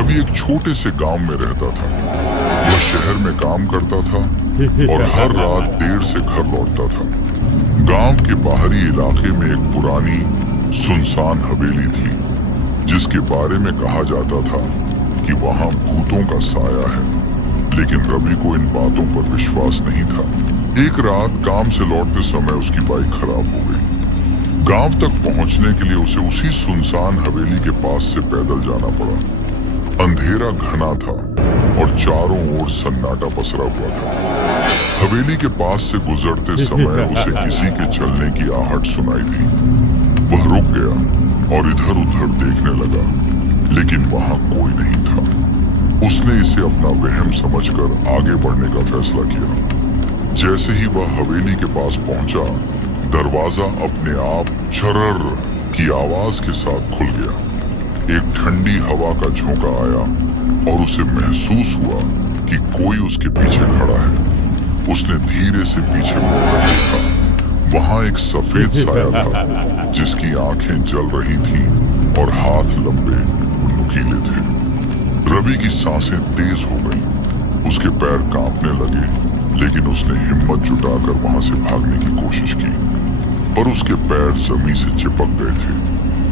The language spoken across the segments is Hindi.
रवि एक छोटे से गांव में रहता था। वह शहर में काम करता था और हर रात देर से घर लौटता था। गांव के बाहरी इलाके में एक पुरानी सुनसान हवेली थी, जिसके बारे में कहा जाता था कि वहां भूतों का साया है। लेकिन रवि को इन बातों पर विश्वास नहीं था। एक रात काम से लौटते समय उसकी बाइक खराब हो गई। गांव तक पहुंचने के लिए उसे उसी सुनसान हवेली के पास से पैदल जाना पड़ा। अंधेरा घना था और चारों ओर सन्नाटा पसरा हुआ था। हवेली के पास से गुजरते समय उसे किसी के चलने की आहट सुनाई दी। वह रुक गया और इधर उधर देखने लगा, लेकिन वहां कोई नहीं था। उसने इसे अपना वहम समझकर आगे बढ़ने का फैसला किया। जैसे ही वह हवेली के पास पहुंचा, दरवाजा अपने आप छर्रर की आवाज के साथ खुल गया। एक ठंडी हवा का झोंका आया और उसे महसूस हुआ कि कोई उसके पीछे खड़ा है। उसने धीरे से पीछे मुड़कर देखा। वहां एक सफेद साया था, जिसकी आंखें जल रही थीं और हाथ लंबे नुकीले थे। रवि की सांसें तेज हो गईं। उसके पैर कांपने लगे, लेकिन उसने हिम्मत जुटाकर वहां से भागने की कोशिश की, पर उसके पैर जमीन से चिपक गए थे,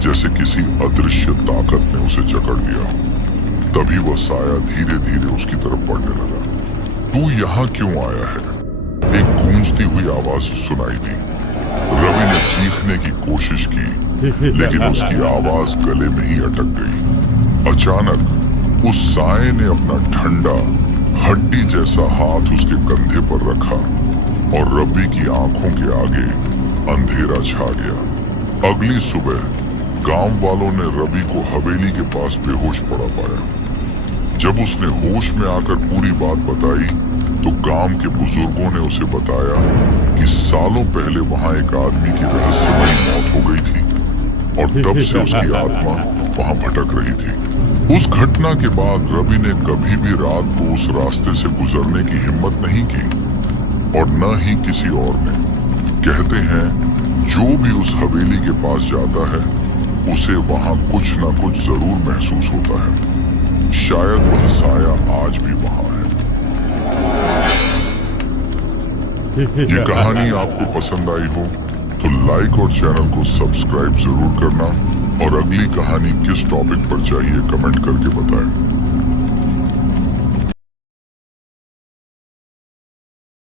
जैसे किसी अदृश्य ताकत ने उसे जकड़ लिया हो। तभी वह साया धीरे धीरे उसकी तरफ बढ़ने लगा। तू यहाँ क्यों आया है? एक गूंजती हुई आवाज सुनाई दी। रवि ने चीखने की कोशिश की, लेकिन उसकी आवाज गले में ही अटक गई। अचानक उस साये ने अपना ठंडा हड्डी जैसा हाथ उसके कंधे पर रखा और रवि की आंखों के आगे अंधेरा छा गया। अगली सुबह गांव वालों ने रवि को हवेली के पास बेहोश पड़ा पाया। जब उसने होश में आकर पूरी बात बताई, तो गांव के बुजुर्गों ने उसे बताया कि सालों पहले वहां एक आदमी की रहस्यमयी मौत हो गई थी और तब से उसकी आत्मा वहां भटक रही थी। उस घटना के बाद रवि ने कभी भी रात को उस रास्ते से गुजरने की हिम्मत नहीं की और न ही किसी और ने। कहते हैं, जो भी उस हवेली के पास जाता है, उसे वहां कुछ न कुछ जरूर महसूस होता है। शायद वह साया आज भी वहां है। ये कहानी आपको पसंद आई हो तो लाइक और चैनल को सब्सक्राइब जरूर करना और अगली कहानी किस टॉपिक पर चाहिए कमेंट करके बताएं।